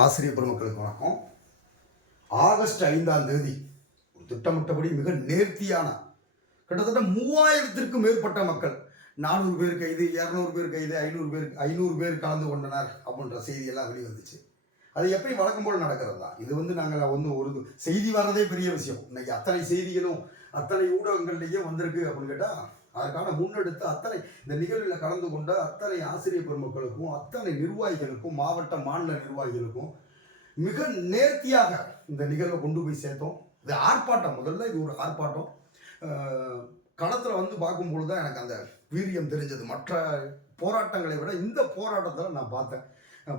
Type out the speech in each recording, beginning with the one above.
ஆசிரியர் பெருமக்களுக்கு வணக்கம். ஆகஸ்ட் 5ஆம் தேதி திட்டமிட்டபடி மிக நேர்த்தியான கிட்டத்தட்ட 3000த்திற்கும் மேற்பட்ட மக்கள், 400 பேர் கைது, 200 பேர் கைது, 500 பேர் கலந்து கொண்டனர் அப்படின்ற செய்தியெல்லாம் வெளிவந்துச்சு. அது எப்பயும் வழக்கம் போல் நடக்கிறது தான். இது நாங்கள் ஒரு செய்தி வர்றதே பெரிய விஷயம். இன்னைக்கு அத்தனை செய்திகளும் அத்தனை ஊடகங்கள்லேயே வந்திருக்கு அப்படின்னு கேட்டால், அதற்கான முன்னெடுத்து அத்தனை இந்த நிகழ்வில் கலந்து கொண்ட அத்தனை ஆசிரியர் பெருமக்களுக்கும், அத்தனை நிர்வாகிகளுக்கும், மாவட்ட மாநில நிர்வாகிகளுக்கும் மிக நேர்த்தியாக இந்த நிகழ்வை கொண்டு போய் சேர்த்தோம். இது ஆர்ப்பாட்டம், முதல்ல இது ஒரு ஆர்ப்பாட்டம். களத்தில் பார்க்கும்பொழுது தான் எனக்கு அந்த வீரியம் தெரிஞ்சது. மற்ற போராட்டங்களை விட இந்த போராட்டத்தில் நான் பார்த்தேன்.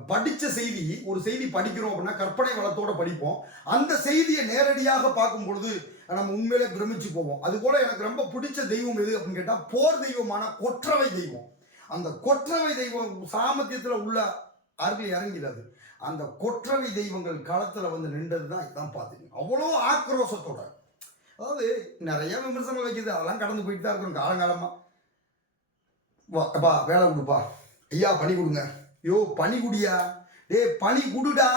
படித்த செய்தி, ஒரு செய்தி படிக்கிறோம் அப்படின்னா கற்பனை வளத்தோடு படிப்போம். அந்த செய்தியை நேரடியாக பார்க்கும் பொழுது நம்ம உண்மையிலே பிரமிச்சு போவோம். அதுபோல எனக்கு ரொம்ப பிடிச்ச தெய்வம் எது அப்படின்னு கேட்டால், போர் தெய்வமான கொற்றவை தெய்வம். அந்த கொற்றவை தெய்வம் சாமத்தியத்தில் உள்ள அருகில் இறங்கிறது. அந்த கொற்றவை தெய்வங்கள் களத்தில் நின்றது தான் இதான் பார்த்துக்கணும். அவ்வளோ ஆக்ரோஷத்தோட, அதாவது நிறைய விமர்சனங்கள் வைக்கிது, அதெல்லாம் கடந்து போயிட்டு தான் இருக்கணும். காலங்காலமாக அப்பா வேலை கொடுப்பா, ஐயா பணி கொடுங்க, யோ பணி குடியா, டே பணி குடுடா,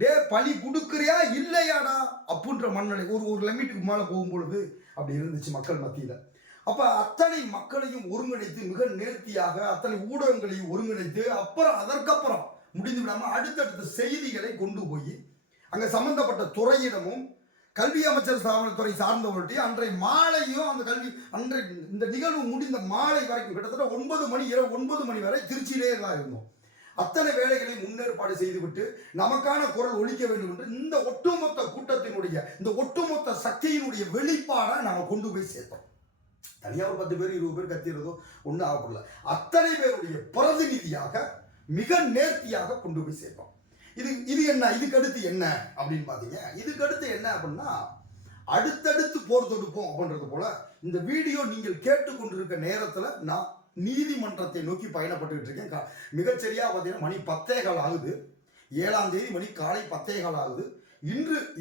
டே பணி கொடுக்குறியா இல்லையாடா அப்படின்ற மனநிலை ஒரு லிமிட்டுக்கு மேலே போகும்பொழுது அப்படி இருந்துச்சு மக்கள் மத்தியில். அப்போ அத்தனை மக்களையும் ஒருங்கிணைத்து மிக நேர்த்தியாக அத்தனை ஊடகங்களையும் ஒருங்கிணைத்து அதற்கப்புறம் முடிந்து விடாமல் அடுத்தடுத்த செய்திகளை கொண்டு போய் அங்கே சம்பந்தப்பட்ட துறையிடமும் கல்வி அமைச்சர் ஸ்தாபனத்துறை சார்ந்தவர்கள்ட்டையும் அன்றைய மாலையும் அந்த இந்த நிகழ்வு முடிந்த மாலை வரைக்கும் கிட்டத்தட்ட 9 மணி, இரவு 9 மணி வரை திருச்சியிலே தான் இருந்தோம். அத்தனை வேலைகளை முன்னேற்பாடு செய்துவிட்டு நமக்கான குரல் ஒலிக்க வேண்டும் என்று இந்த ஒட்டுமொத்த கூட்டத்தினுடைய, இந்த ஒட்டுமொத்த சக்தியினுடைய வெளிப்பாடாக நாங்கள் கொண்டு போய் சேர்த்தோம். தனியாக ஒரு 10 பேர் 20 பேர் கத்திறதோ ஒன்றும் ஆகப்படல. அத்தனை பேருடைய பிரதிநிதியாக மிக நேர்த்தியாக கொண்டு போய் சேர்த்தோம். இது என்ன, இதுக்கு அடுத்து என்ன அப்படின்னு பார்த்தீங்க. இதுக்கு அடுத்து என்ன அப்படின்னா, அடுத்தடுத்து போர் தொடுப்போம் அப்படின்றது போல இந்த வீடியோ நீங்கள் கேட்டுக்கொண்டிருக்க நேரத்தில் நான் நீதிமன்றத்தை நோக்கி பயணப்பட்டுக்கிட்டு இருக்கேன். மிகச்சரியாக பார்த்தீங்கன்னா மணி 10:15 ஆகுது. 7ஆம் தேதி மணி காலை 10:15 ஆகுது.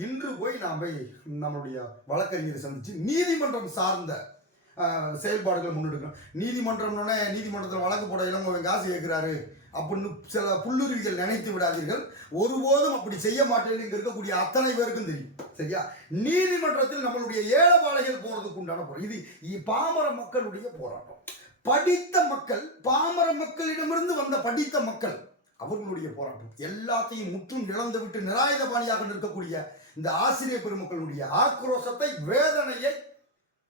இன்று போய் நான் போய் நம்மளுடைய வழக்கறிஞரை சந்தித்து நீதிமன்றம் சார்ந்த செயல்பாடுகளை முன்னெடுக்கணும். நீதிமன்றத்தில் வழக்கு போட இளங்கோவன் காசு கேட்கிறாரு அப்படின்னு சில புல்லுருவிகள் நினைத்து விடாதீர்கள். ஒருபோதும் அப்படி செய்ய மாட்டேன்னு இங்கே இருக்கக்கூடிய அத்தனை பேருக்கும் தெரியும். சரியா? நீதிமன்றத்தில் நம்மளுடைய ஏழபாளைகள் போறதுக்கு உண்டான போராட்டம். இது பாமர மக்களுடைய போராட்டம். படித்த மக்கள், பாமர மக்களிடமிருந்து வந்த படித்த மக்கள், அவர்களுடைய போராட்டம். எல்லாத்தையும் முற்றும் இழந்துவிட்டு நிராயுதபாணியாக நிற்கக்கூடிய இந்த ஆசிரியர் பெருமக்களுடைய ஆக்ரோஷத்தை, வேதனையை,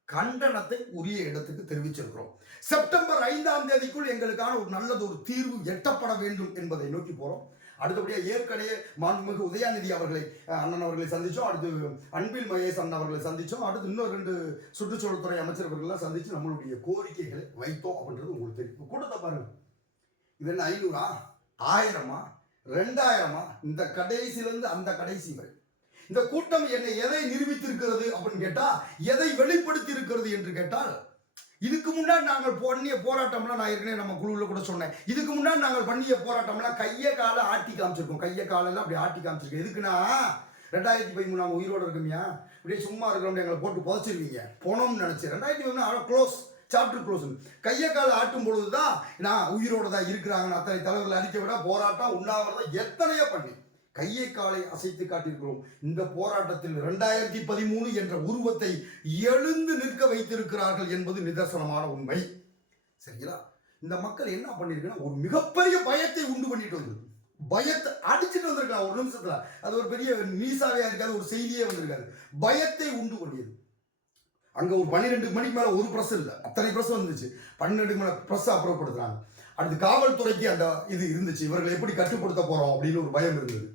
கண்டனத்தை உரிய இடத்துக்கு தெரிவிச்சிருக்கிறோம். செப்டம்பர் 5ஆம் தேதிக்குள் எங்களுக்கான ஒரு நல்லதொரு தீர்வு எட்டப்பட வேண்டும் என்பதை நோக்கி போறோம். அடுத்தபடியாக ஏற்கனவே மாண்புமிகு உதயாநிதி அண்ணன் அவர்களை சந்தித்தோம். அடுத்து அன்பில் மகேஷ் அண்ணன் அவர்களை சந்தித்தோம். அடுத்து இன்னும் 2 சுற்றுச்சூழல்துறை அமைச்சர்கள்லாம் சந்தித்து நம்மளுடைய கோரிக்கைகளை வைத்தோம் அப்படின்றது உங்களுக்கு தெரியும். கூட்டத்தை பாருங்க. இது என்ன 500, 1000, 2000? இந்த கடைசியிலிருந்து அந்த கடைசி வரை இந்த கூட்டம் என்னை எதை நிரூபித்திருக்கிறது அப்படின்னு கேட்டால், எதை வெளிப்படுத்தி இருக்கிறது என்று கேட்டால், இதுக்கு முன்னாடி நாங்கள் பண்ணிய போராட்டம்லாம் நான் ஏற்கனவே நம்ம குழுவில் கூட சொன்னேன். இதுக்கு முன்னாடி நாங்கள் பண்ணிய போராட்டம்லாம் கையை காலை ஆட்டி காமிச்சிருக்கோம். கையை காலெல்லாம் அப்படி ஆட்டி காமிச்சிருக்கோம். எதுக்குன்னா 2013 நாங்கள் உயிரோடு இருக்கோம்யா, இப்படியே சும்மா இருக்கிறோம், எங்களை போட்டு புதைச்சிருவீங்க போனோம்னு நினச்சி 2013 க்ளோஸ், சாப்டர் க்ளோஸ். கையை காலை ஆட்டும் பொழுது தான் நான் உயிரோடு தான் இருக்கிறாங்கன்னு அத்தனை தலைவர்கள் அடிக்க விட போராட்டம் உண்ணாவிரதம் எத்தனையோ பண்ணி கையை காலை அசைத்து காட்டியிருக்கிறோம். இந்த போராட்டத்தில் 2013 என்ற உருவத்தை எழுந்து நிற்க வைத்திருக்கிறார்கள் என்பது நிதர்சனமான உண்மை. சரிங்களா? இந்த மக்கள் என்ன பண்ணிருக்குன்னா, ஒரு மிகப்பெரிய பயத்தை உண்டு பண்ணிட்டு வந்தது. பயத்தை அடிச்சுட்டு வந்திருக்கலாம் ஒரு நிமிஷத்துல. அது ஒரு பெரிய மீசாவே இருக்காது, ஒரு செய்தியே வந்திருக்காது. பயத்தை உண்டு பண்ணியது. அங்க ஒரு 12 மணிக்கு மேல ஒரு பிரஸ் இல்லை, அத்தனை பிரஸ் வந்துச்சு. 12 மேல பிரஸ் அப்புறப்படுத்துறாங்க. அடுத்து காவல்துறைக்கு அந்த இது இருந்துச்சு, இவர்களை எப்படி கட்டுப்படுத்த போறோம் அப்படின்னு ஒரு பயம் இருந்தது.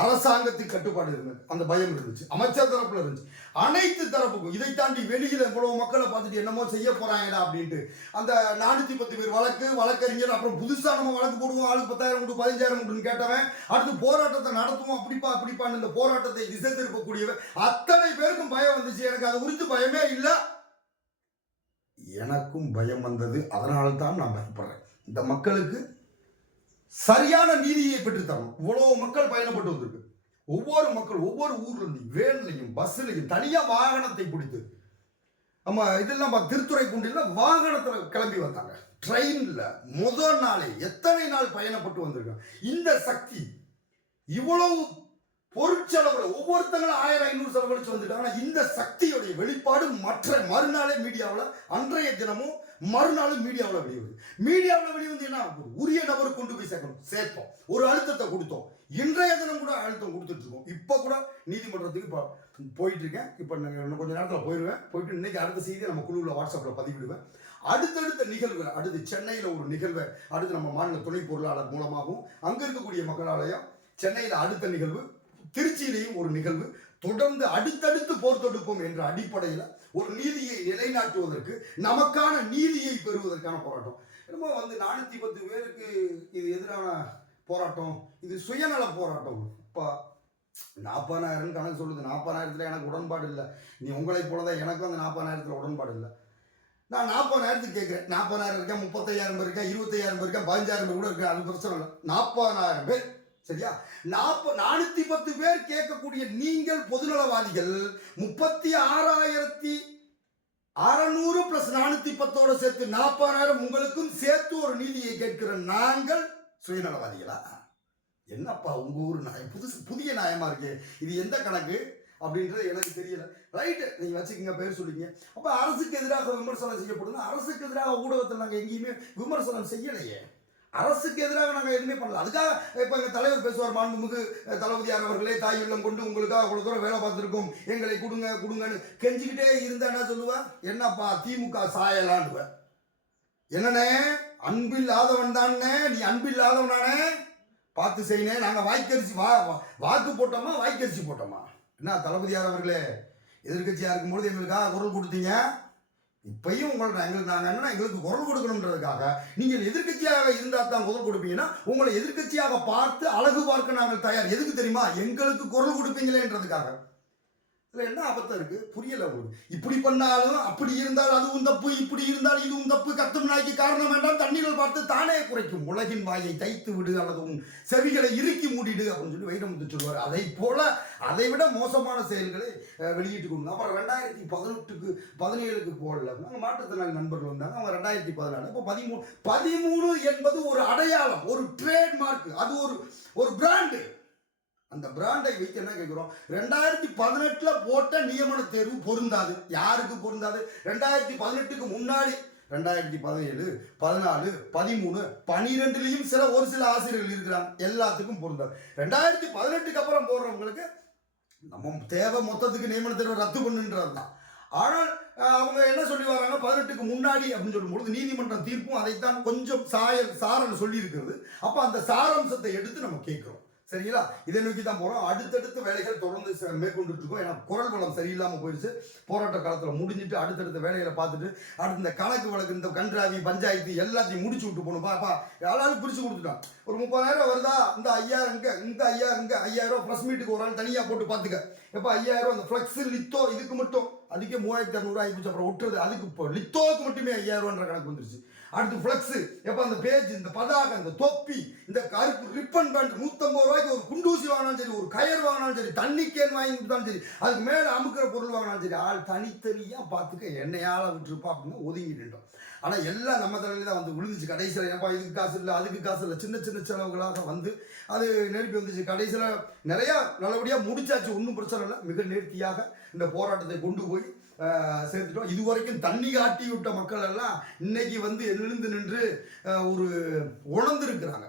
அரசாங்கத்துக்கு கட்டுப்பாடு இருந்தது, அந்த பயம் இருந்துச்சு. அமைச்சர் தரப்புல இருந்துச்சு. அனைத்து தரப்புக்கும் இதை தாண்டி வெளியில இவ்வளவு மக்களை பார்த்துட்டு என்னமோ செய்ய போறாங்கடா அப்படின்ட்டு அந்த 410 பேர் வழக்கறிஞர், அப்புறம் புதுசா நம்ம வழக்கு போடுவோம், ஆளுக்கு 10,000 கொடு 15,000 கொடுன்னு கேட்டவன், அடுத்து போராட்டத்தை நடத்துவோம், அப்படிப்பான்னு இந்த போராட்டத்தை திசை திருப்பக்கூடியவன், அத்தனை பேருக்கும் பயம் வந்துச்சு. எனக்கு அது குறித்து பயமே இல்லை. எனக்கும் பயம் வந்தது. அதனால தான் நான் பயப்படுறேன். இந்த மக்களுக்கு சரியான நீதியை பெற்று தரணும். இவ்வளவு மக்கள் பயணப்பட்டு வந்திருக்கு. ஒவ்வொரு மக்கள் ஒவ்வொரு ஊர்ல இருந்து வேன்லையும் பஸ்லையும் தனியா வாகனத்தை பிடித்து, நம்ம இதெல்லாம் திருத்துறைப்பூண்டில வாகனத்துல கிளம்பி வந்தாங்க. ட்ரெயின்ல முதல் நாளே எத்தனை நாள் பயணப்பட்டு வந்திருக்காங்க. இந்த சக்தி இவ்வளவு பொருட்செலவுல ஒவ்வொருத்தங்களும் 1000-500 செலவழிச்சு வந்துட்டாங்கன்னா இந்த சக்தியுடைய வெளிப்பாடு மறுநாளே மீடியாவில் அன்றைய தினமும் மறுநாளும் மீடியாவில் வெளியுது. மீடியாவில் வெளிவந்து என்ன ஆகும்? உரிய நபருக்கு கொண்டு போய் சேர்ப்போம், ஒரு அழுத்தத்தை கொடுத்தோம். இன்றைய தினம் கூட அழுத்தம் கொடுத்துட்டு இருக்கோம். இப்போ கூட நீதிமன்றத்துக்கு இப்போ போயிட்டு இருக்கேன். இப்போ இன்னும் கொஞ்சம் நேரத்தில் போயிட்டு இன்னைக்கு அடுத்த செய்தியை நம்ம குழுவில் வாட்ஸ்அப்பில் பதிவிடுவேன். அடுத்தடுத்த நிகழ்வுகள், அடுத்து சென்னையில் ஒரு நிகழ்வை, அடுத்து நம்ம மாநில துணை பொருளாளர் மூலமாகவும் அங்கே இருக்கக்கூடிய மக்களாலயம், சென்னையில் அடுத்த நிகழ்வு, திருச்சியிலேயும் ஒரு நிகழ்வு, தொடர்ந்து அடுத்தடுத்து போர் தொடுப்போம் என்ற அடிப்படையில் ஒரு நீதியை நிலைநாட்டுவதற்கு, நமக்கான நீதியை பெறுவதற்கான போராட்டம். என்னமோ 410 பேருக்கு இது எதிரான போராட்டம், இது சுயநல போராட்டம். இப்போ 40,000 கணக்கு சொல்லுது. 40,000 எனக்கு உடன்பாடு இல்லை. நீ உங்களை போலதான் எனக்கும் அந்த 40,000 உடன்பாடு இல்லை. நான் 40,000 கேட்குறேன். 40,000 இருக்கேன், 35,000 இருக்கேன், 25,000 இருக்கேன், 15,000 கூட இருக்கேன், அது பிரச்சனை இல்லை. 40,000 பேர், சரியா? 410 பேர் கேட்கக்கூடிய நீங்கள் பொதுநலவாதிகள் 36,600 பிளஸ் 410 சேர்த்து 40,000 உங்களுக்கும் சேர்த்து ஒரு நீதியை கேட்கிற நாங்கள் சுயநலவாதிகளா? என்னப்பா உங்க ஊர் நாயம் புதிய நியாயமா இருக்கு, இது எந்த கணக்கு அப்படின்றது எனக்கு தெரியல. ரைட்டு, நீங்க வச்சுக்கீங்க, பேர் சொல்லிங்க. அப்ப அரசுக்கு எதிராக விமர்சனம் செய்யப்படுது. அரசுக்கு எதிராக ஊடகத்தில் நாங்கள் எங்கேயுமே விமர்சனம் செய்யலையே. அரசுக்கு எதிராக நாங்கள் எதுவுமே பண்ணல. அதுக்காக இப்போ எங்கள் தலைவர் பேசுவார், மாண்புமிகு தளபதியார் அவர்களே, தாய் உள்ளம் கொண்டு உங்களுக்காக அவ்வளோ தூரம் வேலை பார்த்துருக்கோம், எங்களை கொடுங்கன்னு கெஞ்சிக்கிட்டே இருந்தா என்ன சொல்லுவேன்? என்னப்பா திமுக சாயலான்டுவேன். என்னண்ணே, அன்பில்லாதவன் தானே நீ, அன்பில்லாதவனானே, பார்த்து செய்யினே. நாங்கள் வாக்கு போட்டோமா, வாய்க்கரிசி போட்டோமா? என்ன தளபதியார் அவர்களே, எதிர்கட்சியாக இருக்கும்பொழுது எங்களுக்காக குரல் கொடுத்தீங்க. இப்பயும் எங்களுக்கு நாங்கள் என்னன்னா, எங்களுக்கு குரல் கொடுக்கணுன்றதுக்காக நீங்கள் எதிர்கட்சியாக இருந்தால் தான் குரல் கொடுப்பீங்கன்னா, உங்களை எதிர்கட்சியாக பார்த்து அழகு பார்க்க நாங்கள் தயார். எதுக்கு தெரியுமா? எங்களுக்கு குரல் கொடுப்பீங்களேன்றதுக்காக. இதில் என்ன அபத்தம் இருக்கு? புரியல உங்களுக்கு. இப்படி பண்ணாலும் அப்படி இருந்தால் அதுவும் தப்பு, இப்படி இருந்தால் இதுவும் தப்பு. கத்தும் நாய்க்கு காரணம் வேண்டாம், தண்ணீர்கள் பார்த்து தானே குறைக்கும். உலகின் வாயை தைத்து விடு அல்லது உன் செவிகளை இறுக்கி மூடிடு அப்படின்னு சொல்லி வைரமுத்து சொல்லுவார். அதை போல அதை விட மோசமான செயல்களை வெளியிட்டு கொடுங்க. அப்புறம் 2018க்கு 17க்கு போடல, நாங்கள் மாற்றுத்திறனாளி நண்பர்கள் வந்தாங்க, அவங்க 2014. இப்போ 13 என்பது ஒரு அடையாளம், ஒரு ட்ரேட்மார்க், அது ஒரு பிராண்டு. அந்த பிராண்டை வைத்து என்ன கேட்கிறோம்? 2018 போட்ட நியமன தேர்வு பொருந்தாது. யாருக்கு பொருந்தாது? 2018க்கு முன்னாடி 2017, 14, 13, 12லையும் ஒரு சில ஆசிரியர்கள் இருக்கிறாங்க, எல்லாத்துக்கும் பொருந்தாது. 2018க்கு அப்புறம் போடுறவங்களுக்கு நம்ம தேவை மொத்தத்துக்கு நியமன தேர்வு ரத்து பண்ணுன்றது தான். ஆனால் அவங்க என்ன சொல்லி வராங்க? 18க்கு முன்னாடி அப்படின்னு சொல்லும்போது நீதிமன்றம் தீர்ப்பும் அதைத்தான் கொஞ்சம் சாரல் சொல்லி இருக்கிறது. அப்போ அந்த சாராம்சத்தை எடுத்து நம்ம கேட்கிறோம். சரிங்களா? இதை நோக்கி தான் போகிறோம். அடுத்தடுத்த வேலைகள் தொடர்ந்து மேற்கொண்டுட்டு இருக்கோம். ஏன்னா குரல் வளம் சரியில்லாமல் போயிடுச்சு. போராட்ட காலத்தில் முடிஞ்சிட்டு அடுத்தடுத்த வேலைகளை பார்த்துட்டு அடுத்து இந்த கணக்கு வழக்கு, இந்த கன்றாவி, பஞ்சாயத்து எல்லாத்தையும் முடிச்சு விட்டு போகணும். பாப்பா யாராலும் பிரித்து கொடுத்துட்டான். ஒரு 30,000 வருதா, இந்த 5,000 இங்கே, இந்த 5,000 இங்கே, 5,000 ப்ரெஸ் மீட்டுக்கு ஒரு ஆள் தனியாக போட்டு பார்த்துக்க. எப்போ 5,000 அந்த ஃப்ளெக்ஸு லித்தோ இதுக்கு மட்டும், அதுக்கே 3,200 ஆகிப்போச்சு. அப்புறம் விட்டுறது, அதுக்கு இப்போ லித்தோவுக்கு மட்டுமே 5,000 கணக்கு வந்துருச்சு. அடுத்து ஃப்ளெக்ஸு, எப்போ அந்த பேஜ், இந்த பதாகை, இந்த தொப்பி, இந்த கருப்பு ரிப்பன் பேண்ட் 150 ரூபாய்க்கு ஒரு குண்டூசி வாங்கினாலும் சரி, ஒரு கயர் வாங்கினாலும் சரி, தண்ணி கேன் வாங்கி கொடுத்தாலும் சரி, அதுக்கு மேலே அமுக்கிற பொருள் வாங்கினாலும் சரி, ஆள் தனித்தனியாக பார்த்துக்க என்னையால விட்டுருப்பா அப்படின்னு ஒதுங்கி நின்றோம். ஆனால் எல்லாம் நம்ம தலையில தான் வந்து விழுந்துச்சு. கடைசியில் ஏப்பா இதுக்கு காசு இல்லை, அதுக்கு காசு இல்லை, சின்ன சின்ன செலவுகளாக வந்து அது நெருப்பி வந்துச்சு. கடைசியில் நிறையா நல்லபடியாக முடிச்சாச்சு, ஒன்றும் பிரச்சனை இல்லை. மிக நேர்த்தியாக இந்த போராட்டத்தை கொண்டு போய் சேர்த்துட்டோம். இதுவரைக்கும் தண்ணி காட்டி விட்ட மக்கள் எல்லாம் இன்னைக்கு வந்து எழுந்து நின்று ஒரு உணர்ந்திருக்கிறாங்க.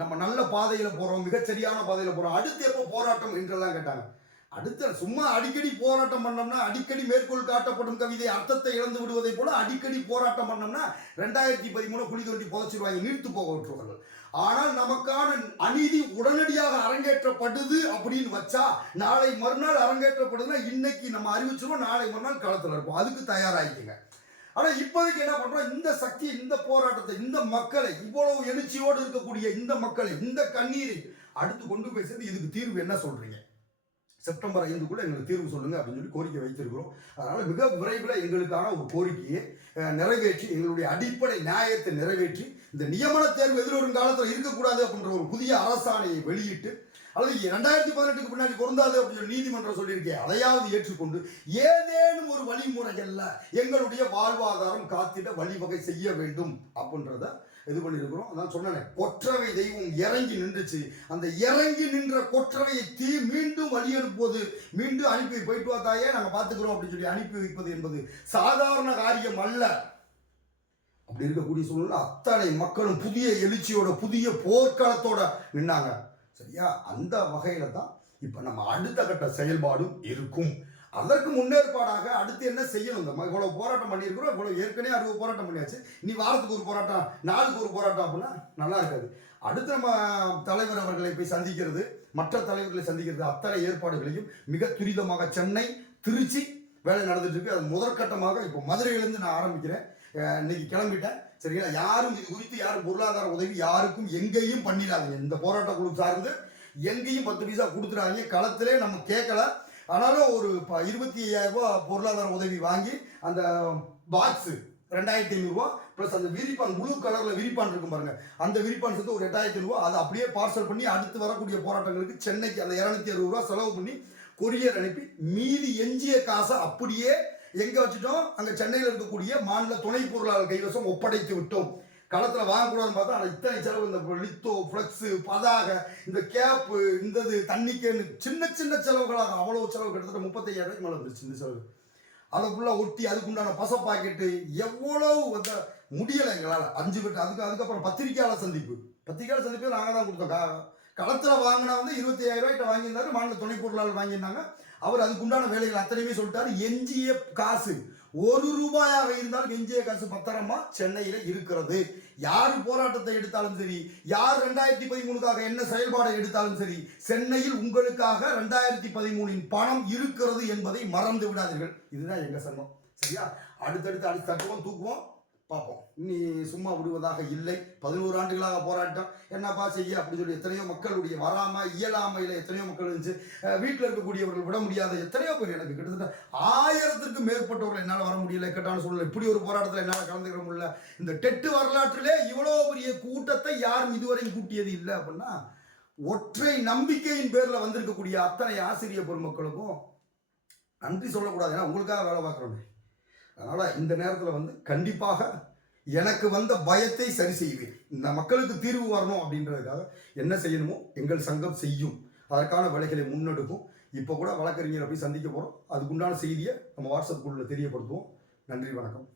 நம்ம நல்ல பாதையில் போகிறோம், மிகச்சரியான பாதையில் போகிறோம். அடுத்து எப்போ போராட்டம் என்றெல்லாம் கேட்டாங்க. அடுத்த சும்மா அடிக்கடி போராட்டம் பண்ணோம்னா, அடிக்கடி மேற்கோள் காட்டப்படும் கவிதை அர்த்தத்தை இழந்து விடுவதை போல அடிக்கடி போராட்டம் பண்ணோம்னா 2013 குழி தோண்டி புதைச்சிருவாங்க, நீர்த்து போக விட்டுருவார்கள். ஆனால் நமக்கான அநீதி உடனடியாக அரங்கேற்றப்படுது அப்படின்னு வச்சா, நாளை மறுநாள் அரங்கேற்றப்படுதுன்னா இன்னைக்கு நம்ம அறிவிச்சிருவோம், நாளை மறுநாள் களத்தில் இருப்போம். அதுக்கு தயாராகிக்குங்க. ஆனால் இப்போதைக்கு என்ன பண்ணுறோம்? இந்த சக்தி, இந்த போராட்டத்தை, இந்த மக்களை, இவ்வளவு எழுச்சியோடு இருக்கக்கூடிய இந்த மக்களை, இந்த கண்ணீரை அடுத்து கொண்டு போய் சேர்ந்து இதுக்கு தீர்வு என்ன சொல்றீங்க? செப்டம்பர் 5க்குள்ள எங்களுக்கு தீர்வு சொல்லுங்க அப்படின்னு சொல்லி கோரிக்கை வைத்திருக்கிறோம். அதனால மிக விரைவில் எங்களுக்கான ஒரு கோரிக்கையை நிறைவேற்றி, எங்களுடைய அடிப்படை நியாயத்தை நிறைவேற்றி, இந்த நியமன தேர்வு எதிர்வரும் காலத்தில் இருக்கக்கூடாது அப்படின்ற ஒரு புதிய அரசாணையை வெளியிட்டு, அல்லது 2018க்கு பின்னாடி பொருந்தாது அப்படின்னு சொல்லி நீதிமன்றம் சொல்லியிருக்கேன், அதையாவது ஏற்றுக்கொண்டு ஏதேனும் ஒரு வழிமுறைகள்ல எங்களுடைய வாழ்வாதாரம் காத்திட வழிவகை செய்ய வேண்டும் அப்படின்றத இது பண்ணியிருக்கிறோம். அதான் சொன்னேன், கொற்றவை தெய்வம் இறங்கி நின்றுச்சு. அந்த இறங்கி நின்ற கொற்றவையை மீண்டும் வழி அனுப்புவது, மீண்டும் அனுப்பி போயிட்டு வாத்தாயே நாங்கள் பார்த்துக்கிறோம் அப்படின்னு சொல்லி அனுப்பி வைப்பது என்பது சாதாரண காரியம் அல்ல. அப்படி இருக்கக்கூடிய சூழ்நிலை அத்தனை மக்களும் புதிய எழுச்சியோட புதிய போர்க்களத்தோட நின்னாங்க. சரியா? அந்த வகையில தான் இப்ப நம்ம அடுத்த கட்ட செயல்பாடும் இருக்கும். அதற்கு முன்னேற்பாடாக அடுத்து என்ன செய்யணும்? நம்ம இவ்வளவு போராட்டம் பண்ணியிருக்கிறோம், இவ்வளவு ஏற்கனவே 60 போராட்டம் பண்ணியாச்சு, இனி வாரத்துக்கு ஒரு போராட்டம், நாளுக்கு ஒரு போராட்டம் அப்படின்னா நல்லா இருக்காது. அடுத்து நம்ம தலைவர் அவர்களை போய் சந்திக்கிறது, மற்ற தலைவர்களை சந்திக்கிறது, அத்தனை ஏற்பாடுகளையும் மிக துரிதமாக சென்னை, திருச்சி வேலை நடந்துட்டு இருக்கு. அது முதற்கட்டமாக இப்போ மதுரையிலேருந்து நான் ஆரம்பிக்கிறேன். இன்னைக்கு கிளம்பிட்டேன். சரிங்களா? யாரும் இது குறித்து யாரும் பொருளாதார உதவி யாருக்கும் எங்கேயும் பண்ணிடாதீங்க. இந்த போராட்ட குழு சார்ந்து எங்கேயும் 10 பைசா கொடுத்துடாதீங்க. களத்திலே நம்ம கேட்கல. ஆனாலும் ஒரு 25,000 ரூபாய் பொருளாதார உதவி வாங்கி அந்த பாக்ஸ் 2,500 ரூபா ப்ளஸ் அந்த விரிப்பான், ப்ளூ கலரில் விரிப்பான் இருக்கும் பாருங்க, அந்த விரிப்பான் சேர்த்து ஒரு 8,000 ரூபா அதை அப்படியே பார்சல் பண்ணி அடுத்து வரக்கூடிய போராட்டங்களுக்கு சென்னைக்கு அந்த 260 ரூபா செலவு பண்ணி கொரியர் அனுப்பி மீதி எஞ்சிய காசை அப்படியே எங்கே வச்சுட்டோம்? அங்கே சென்னையில் இருக்கக்கூடிய மாநில துணை பொருளாளர் கைவசம் ஒப்படைத்து விட்டோம். களத்தில் வாங்கக்கூடாதுன்னு பார்த்தா ஆனால் இத்தனை செலவு, இந்த லித்தோ, ஃப்ளெக்ஸு, பதாக, இந்த கேப்பு, இந்த தண்ணிக்கேன்னு சின்ன சின்ன செலவுகளாக அவ்வளோ செலவு கிட்டத்தட்ட 35,000 ரூபாய்க்கு மேலே இருந்துச்சு இந்த செலவு. அதை ஃபுல்லாக ஒட்டி அதுக்குண்டான பச பாக்கெட்டு எவ்வளவு வந்து முடியலை எங்களால் 5 பேர். அதுக்கப்புறம் பத்திரிக்கையாளர் சந்திப்பு நாங்கள் தான் கொடுத்தோம். களத்தில் வாங்கினா வந்து 25,000 ரூபாய்கிட்ட வாங்கியிருந்தாரு, மாநில துணை பொருளாளர் வாங்கியிருந்தாங்க. அவர் அதுக்குண்டான வேலைகள் அத்தனையுமே சொல்லிட்டாரு. எஞ்சிய காசு 1 ரூபாயாக இருந்தாலும் எஞ்சிய காசு பத்திரமா சென்னையில் இருக்கிறது. யார் போராட்டத்தை எடுத்தாலும் சரி, யார் 2013க்காக என்ன செயல்பாடை எடுத்தாலும் சரி, சென்னையில் உங்களுக்காக 2013 பணம் இருக்கிறது என்பதை மறந்து விடாதீர்கள். இதுதான் எங்க சங்கம். சரியா? அடுத்தடுத்து தட்டுவோம், தூக்குவோம், பார்ப்போம். இனி சும்மா விடுவதாக இல்லை. 11 ஆண்டுகளாக போராட்டம் என்னப்பா செய்ய அப்படின்னு சொல்லி எத்தனையோ மக்களுடைய இயலாமையில் எத்தனையோ மக்கள் இருந்துச்சு. வீட்டில் இருக்கக்கூடியவர்கள் விட முடியாத எத்தனையோ பேர், எனக்கு கிட்டத்தட்ட 1000க்கும் மேற்பட்டவர்கள் என்னால் வர முடியல. இக்கட்டான சூழ்நிலை. இப்படி ஒரு போராட்டத்தில் என்னால் கலந்துக்கிற முடியல. இந்த டெட்டு வரலாற்றிலே இவ்வளோ பெரிய கூட்டத்தை யாரும் இதுவரையும் கூட்டியது இல்லை. அப்படின்னா ஒற்றை நம்பிக்கையின் பேரில் வந்திருக்கக்கூடிய அத்தனை ஆசிரியர் பெருமக்களுக்கும் நன்றி சொல்லக்கூடாது. ஏன்னா உங்களுக்காக வேலை பார்க்குறோம். அதனால் இந்த நேரத்தில் வந்து கண்டிப்பாக எனக்கு வந்த பயத்தை சரி செய்வேன். இந்த மக்களுக்கு தீர்வு வரணும் அப்படின்றதுக்காக என்ன செய்யணுமோ எங்கள் சங்கம் செய்யும். அதற்கான வேலைகளை முன்னெடுக்கும். இப்போ கூட வழக்கறிஞரை போய் சந்திக்க போகிறோம். அதுக்குண்டான செய்தியை நம்ம வாட்ஸ்அப் குழுவில் தெரியப்படுத்துவோம். நன்றி, வணக்கம்.